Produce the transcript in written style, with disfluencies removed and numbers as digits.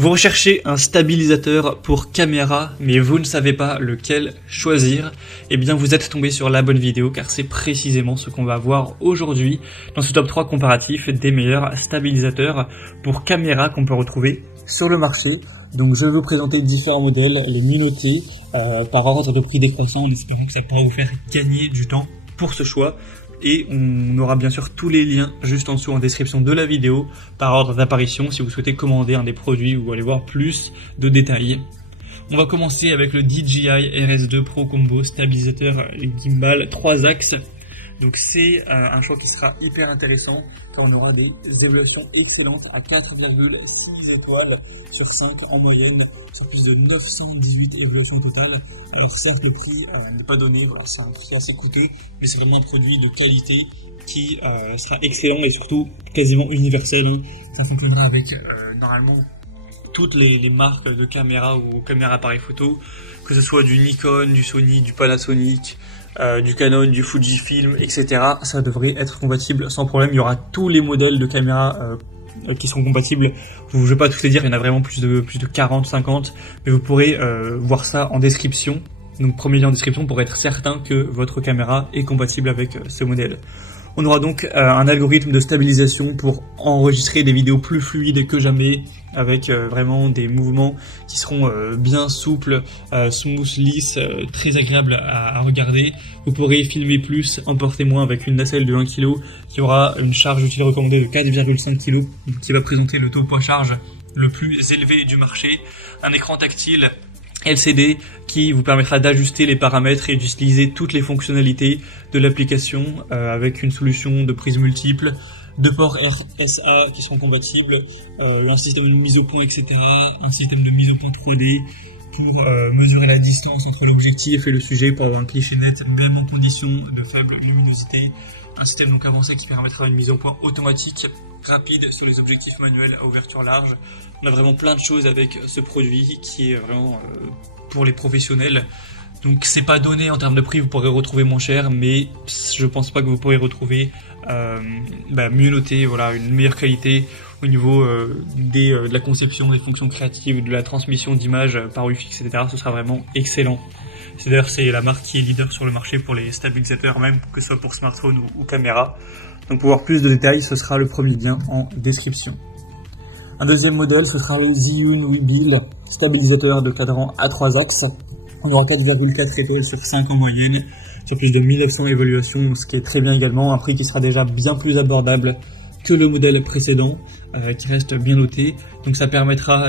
Vous recherchez un stabilisateur pour caméra, mais vous ne savez pas lequel choisir. Eh bien, vous êtes tombé sur la bonne vidéo, car c'est précisément ce qu'on va voir aujourd'hui dans ce top 3 comparatif des meilleurs stabilisateurs pour caméra qu'on peut retrouver sur le marché. Donc, je vais vous présenter différents modèles, les minoter par ordre de prix décroissant, en espérant que ça pourra vous faire gagner du temps pour ce choix. Et on aura bien sûr tous les liens juste en dessous en description de la vidéo par ordre d'apparition si vous souhaitez commander un des produits ou aller voir plus de détails. On va commencer avec le DJI RS2 Pro Combo stabilisateur gimbal 3 axes. Donc c'est un choix qui sera hyper intéressant car on aura des évaluations excellentes à 4,6 étoiles sur 5 en moyenne sur plus de 918 évaluations totales. Alors certes le prix n'est pas donné, voilà, c'est un prix assez coûté, mais c'est vraiment un produit de qualité qui sera excellent et surtout quasiment universel. Hein. Ça fonctionnera avec normalement toutes les marques de caméras ou caméras appareils photo, que ce soit du Nikon, du Sony, du Panasonic, du Canon, du Fujifilm, etc. Ça devrait être compatible sans problème. Il y aura tous les modèles de caméras qui seront compatibles. Je ne vais pas tous les dire, il y en a vraiment plus de 40, 50, mais vous pourrez voir ça en description. Donc premier lien en description pour être certain que votre caméra est compatible avec ce modèle. On aura donc un algorithme de stabilisation pour enregistrer des vidéos plus fluides que jamais, avec vraiment des mouvements qui seront bien souples, smooth, lisses, très agréables à regarder. Vous pourrez filmer plus, emporter moins avec une nacelle de 1 kg qui aura une charge utile recommandée de 4,5 kg, qui va présenter le taux de poids charge le plus élevé du marché, un écran tactile LCD qui vous permettra d'ajuster les paramètres et d'utiliser toutes les fonctionnalités de l'application avec une solution de prise multiple, deux ports RSA qui seront compatibles, un système de mise au point, etc., un système de mise au point 3D pour mesurer la distance entre l'objectif et le sujet pour avoir un cliché net même en conditions de faible luminosité, un système donc avancé qui permettra une mise au point automatique rapide sur les objectifs manuels à ouverture large. On a vraiment plein de choses avec ce produit qui est vraiment pour les professionnels. Donc c'est pas donné en termes de prix, vous pourrez retrouver moins cher, mais je pense pas que vous pourrez retrouver mieux noté, voilà, une meilleure qualité au niveau de la conception, des fonctions créatives, de la transmission d'images par Wi-Fi, etc. Ce sera vraiment excellent. D'ailleurs c'est la marque qui est leader sur le marché pour les stabilisateurs, même que ce soit pour smartphone ou caméra. Donc pour voir plus de détails, ce sera le premier lien en description. Un deuxième modèle, ce sera le Zhiyun Weebill, stabilisateur de cadran à 3 axes. On aura 4,4 étoiles sur 5 en moyenne, sur plus de 1900 évaluations, ce qui est très bien également, un prix qui sera déjà bien plus abordable que le modèle précédent, qui reste bien noté. Donc ça permettra